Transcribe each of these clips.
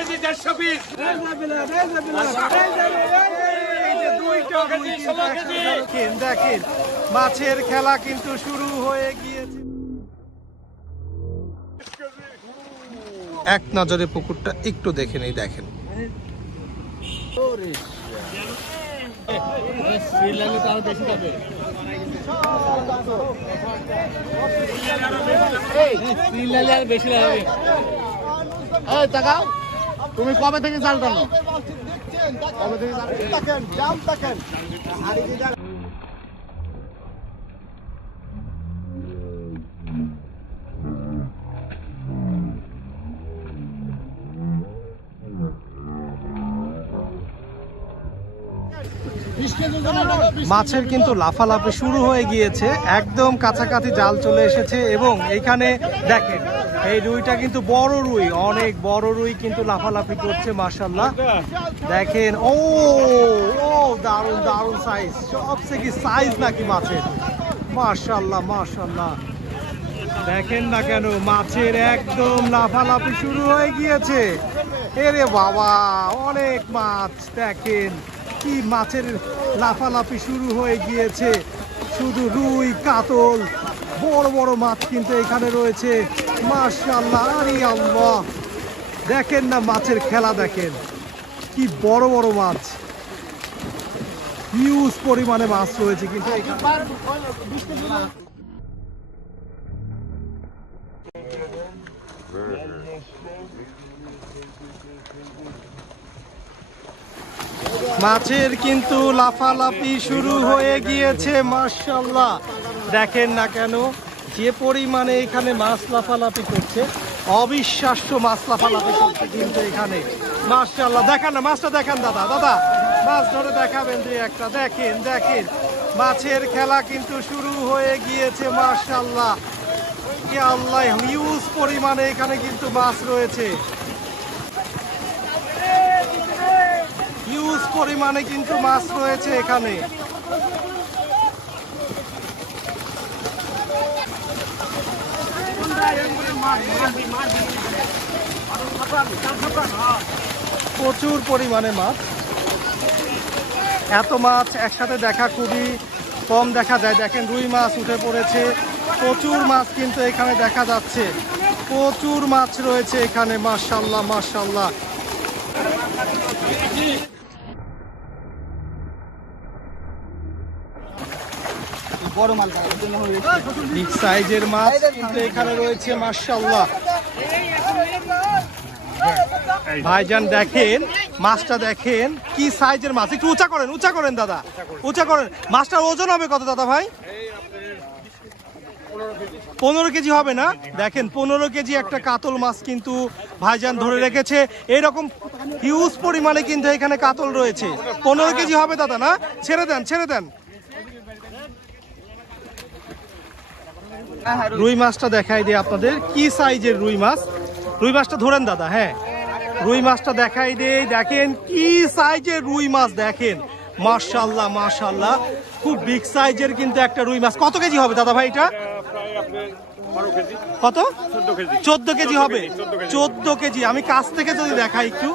KG 150 piece. দেখেন মাছের খেলা কিন্তু শুরু হয়ে গিয়েছে। এক নজরে পুকুরটা একটু দেখে নেই, দেখেন তুমি কবে থেকে জাল টানো? মাছের কিন্তু লাফালাফি শুরু হয়ে গিয়েছে, একদম কাছাকাছি জাল চলে এসেছে এবং এখানে দেখেন এই রুইটা কিন্তু বড় রুই, অনেক বড় রুই কিন্তু লাফালাফি করছে মাশাআল্লাহ। দেখেন ও ও দারুন দারুন সাইজ, সবচেয়ে কি সাইজ নাকি মাছের, মাশাআল্লাহ মাশাআল্লাহ। দেখেন না কেন মাছের একদম লাফালাফি শুরু হয়ে গিয়েছে। এরে বাবা অনেক মাছ, দেখেন কি মাছের লাফালাফি শুরু হয়ে গিয়েছে, শুধু রুই কাতল বড় বড় মাছ কিন্তু এখানে রয়েছে মাশাআল্লাহ। আরে আল্লাহ দেখেন না মাছের খেলা, দেখেন কি বড় বড় মাছ, হিউজ পরিমাণে মাছ রয়েছে কিন্তু মাছের কিন্তু লাফালাফি শুরু হয়ে গিয়েছে মাশাআল্লাহ। দেখেন না কেন যে পরিমাণে এখানে মাছ লাফালাফি করছে, অবিশ্বাস্য মাছ লাফালাফি করছে কিন্তু এখানে মাশাআল্লাহ। দেখেন না মাছটা, দেখেন দাদা, দাদা মাছ ধরে দেখাবেন দুই একটা। দেখেন দেখেন মাছের খেলা কিন্তু শুরু হয়ে গিয়েছে মাশাআল্লাহ। ইয়া আল্লাহ হিউজ পরিমাণে এখানে কিন্তু মাছ রয়েছে, হিউজ পরিমাণে কিন্তু মাছ রয়েছে এখানে। প্রচুর পরিমাণে মাছ, এত মাছ একসাথে দেখা খুবই কম দেখা যায়। দেখেন রুই মাছ উঠে পড়েছে, প্রচুর মাছ কিন্তু এখানে দেখা যাচ্ছে, প্রচুর মাছ রয়েছে এখানে মাশাআল্লাহ মাশাআল্লাহ। বিগ সাইজের মাছ কিন্তু এখানে রয়েছে মাশাআল্লাহ। ভাইজান দেখেন মাছটা, দেখেন কি সাইজের মাছ, একটু উঁচা করেন, উঁচা করেন দাদা, উঁচা করেন। মাছটার ওজন হবে কত দাদা ভাই? 15 কেজি হবে না? দেখেন 15 কেজি একটা কাতল মাছ কিন্তু ভাইজান ধরে রেখেছে। এইরকম হিউজ পরিমাণে কিন্তু এখানে কাতল রয়েছে। 15 কেজি হবে দাদা না? ছেড়ে দেন ছেড়ে দেন। রুই মাছটা দেখাই দিই আপনাদের, কি সাইজের রুই মাছ। রুই মাছটা ধরেন দাদা, হ্যাঁ রুই মাছটা দেখাই দেই। দেখেন কি সাইজের রুই মাছ, দেখেন মাশাআল্লাহ মাশাআল্লাহ, খুব বিগ সাইজের কিন্তু একটা রুই মাছ। কত কেজি হবে দাদা ভাই এটা? কত? 14 কেজি হবে। 14 কেজি। আমি কাছ থেকে যদি দেখাই একটু,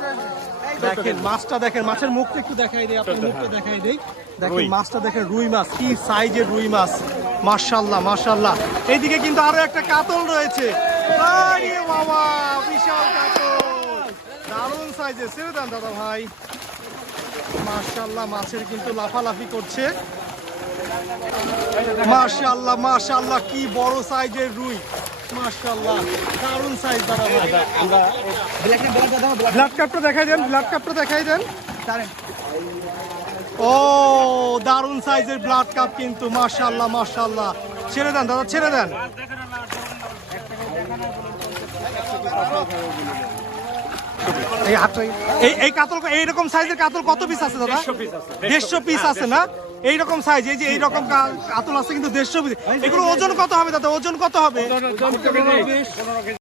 দেখেন মাছটা, দেখেন মাছের মুখটা একটু দেখাই দেই, আপনার মুখটা দেখাই দেই। দেখেন মাছটা, দেখেন রুই মাছ, কি সাইজের রুই মাছ মাশাআল্লাহ মাশাআল্লাহ। এইদিকে কিন্তু আরো একটা কাতল রয়েছে, আরে বাবা বিশাল কাতল, দারুণ সাইজের। ছেড়ে দেন দাদা ভাই মাশাআল্লাহ। মাছের কিন্তু লাফালাফি করছে মাশাআল্লাহ মাশাআল্লাহ, কি বড় সাইজের রুই মাশাআল্লাহ, দারুণ সাইজ দাদা ভাই। আমরা ব্লাড কাপটা দেখাই দেন, ব্লাড কাপটা দেখাই দেন। ও দারুণ সাইজের ব্লাড কাপ কিন্তু মাশাআল্লাহ মাশাআল্লাহ। ছেড়ে দেন দাদা, ছেড়ে দেন। এই কাতল, এইরকম সাইজের কাতল কত পিস আছে দাদা? 150 পিস আছে না? এইরকম সাইজ, এই যে এইরকম কাতল আছে কিন্তু 150 পিস। এগুলো ওজন কত হবে দাদা? ওজন কত হবে?